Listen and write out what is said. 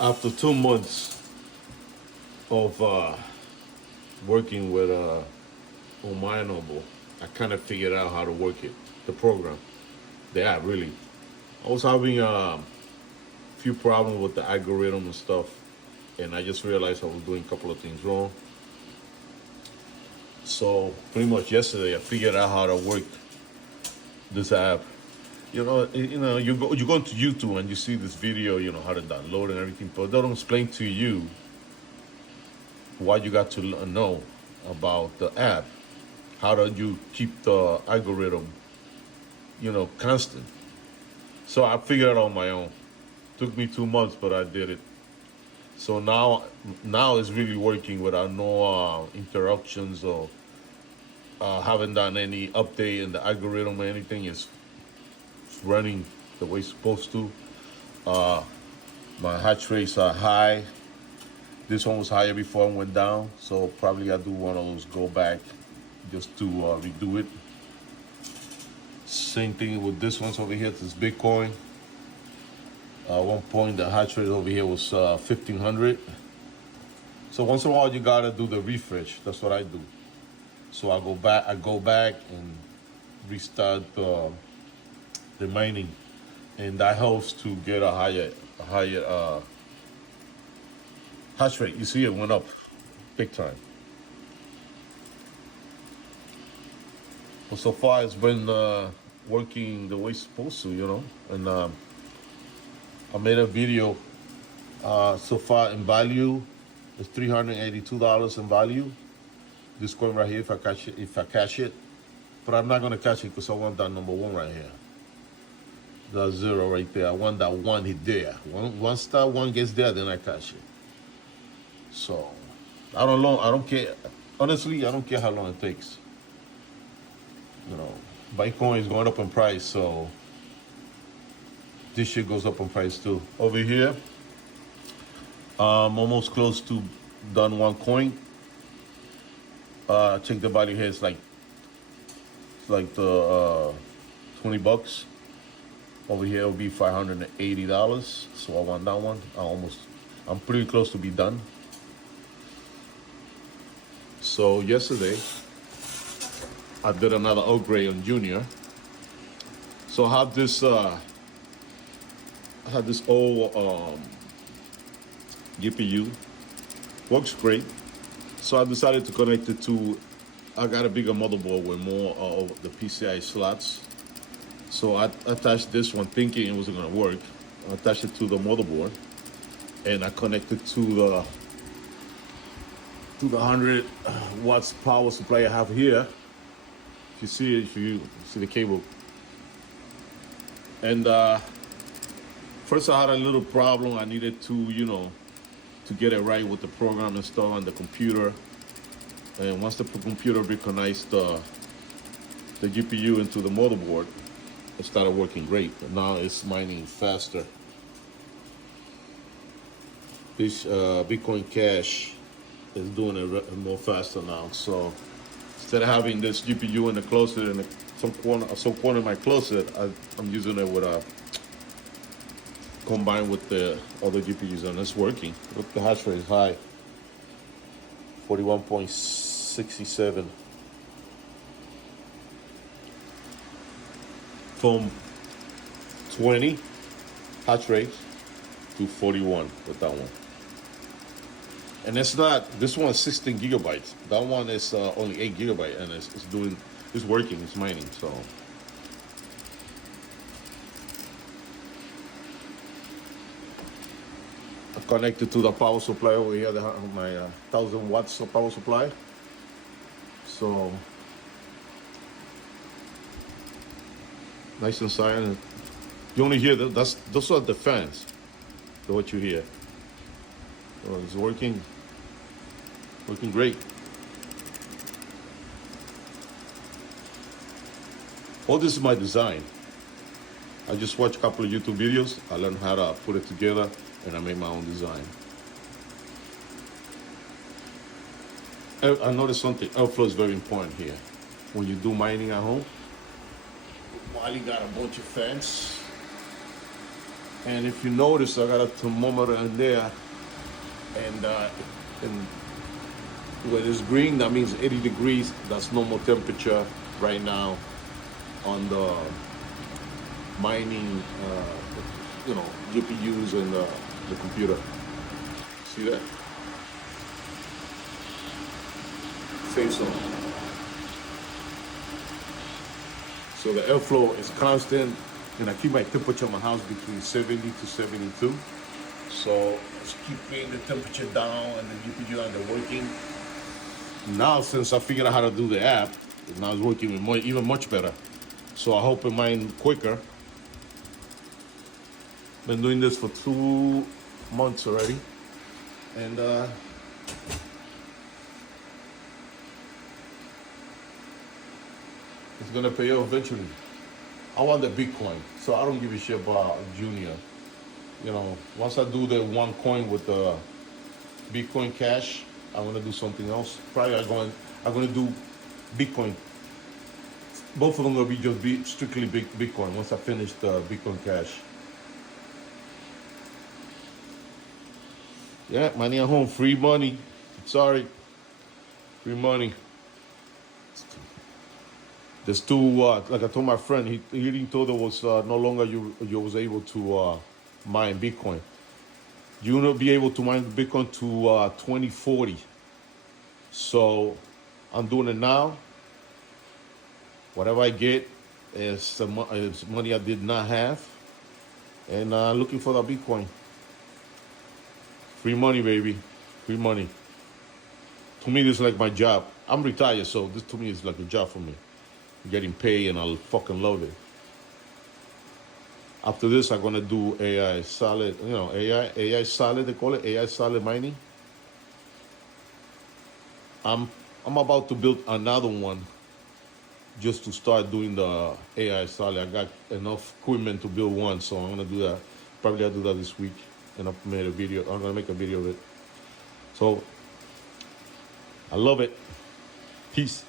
After 2 months of working with on my Noble, I kind of figured out how to work it, the program, the app. Really, I was having a few problems with the algorithm and stuff, and I just realized I was doing a couple of things wrong. So pretty much yesterday, I figured out how to work this app. You go into YouTube and you see this video, how to download and everything, but they don't explain to you what you got to know about the app. How do you keep the algorithm, constant? So I figured it out on my own. Took me 2 months, but I did it. So now it's really working without no interruptions or haven't done any update in the algorithm or anything. It's running the way it's supposed to. My hatch rates are high. This one was higher before it went down, so probably I do one of those go back just to redo it. Same thing with this one's over here. This Bitcoin. At one point, the hatch rate over here was 1,500. So once in a while, you gotta do the refresh. That's what I do. So I go back and restart the mining, and that helps to get a higher hash rate. You see, it went up big time. But so far, it's been working the way it's supposed to, and I made a video. So far in value, it's $382 in value. This coin right here, if I cash it, but I'm not gonna cash it because I want that number one right here. That zero right there. I want that one hit there. Once that one gets there, then I cash it. So I don't care. Honestly, I don't care how long it takes. Bitcoin is going up in price, so this shit goes up in price too. Over here, I'm almost close to done one coin. Check the value here. It's like the $20. Over here will be $580. So I want that one. I'm pretty close to be done. So yesterday, I did another upgrade on Junior. So I have this old GPU. Works great. So I decided to connect it to, I got a bigger motherboard with more of the PCI slots. So I attached this one thinking it wasn't gonna work. I attached it to the motherboard, and I connected to the 100 watts power supply I have here. If you see it, if you see the cable. And first I had a little problem. I needed to, to get it right with the program installed on the computer. And once the computer recognized the GPU into the motherboard, it started working great. But now it's mining faster. This Bitcoin Cash is doing it more faster now. So instead of having this GPU in the closet in some corner of my closet, I'm using it with combined with the other GPUs, and it's working. Look, the hash rate is high, 41.67 from 20 hash rates to 41 with that one. And it's not, this one is 16 gigabytes. That one is only 8 gigabytes, and it's working, it's mining. So I connected to the power supply over here, my 1,000 watts of power supply. So nice and silent. You only hear those are the fans. So what you hear. So it's working great. All this is my design. I just watched a couple of YouTube videos. I learned how to put it together, and I made my own design. I noticed something. Airflow is very important here. When you do mining at home, while you got a bunch of fans, And if you notice, I got a thermometer in there, and when it's green, that means 80 degrees. That's normal temperature right now on the mining, GPUs and the computer. See that? Same zone. So the airflow is constant, and I keep my temperature in my house between 70 to 72. So it's keeping the temperature down and the GPU and the working. Now, since I figured out how to do the app, now it's working even much better. So I hope it mine quicker. Been doing this for 2 months already, and it's gonna pay off eventually. I want the Bitcoin, so I don't give a shit about Junior. Once I do the one coin with the Bitcoin Cash, I'm gonna do something else. Probably I'm gonna do Bitcoin. Both of them will be just strictly Bitcoin once I finish the Bitcoin Cash. Yeah, money at home, free money. Sorry, free money. There's two, like I told my friend, he didn't told there was no longer you was able to mine Bitcoin. You will be able to mine Bitcoin to 2040. So I'm doing it now. Whatever I get is money I did not have, and looking for the Bitcoin. Free money, baby, free money. To me, this is like my job. I'm retired, so this to me is like a job for me. Getting paid, and I'll fucking love it. After this, I'm gonna do AI solid, AI solid, they call it AI solid mining. I'm about to build another one just to start doing the AI solid. I got enough equipment to build one, so I'm gonna do that. Probably I'll do that this week, and I'm gonna make a video of it. So I love it. Peace.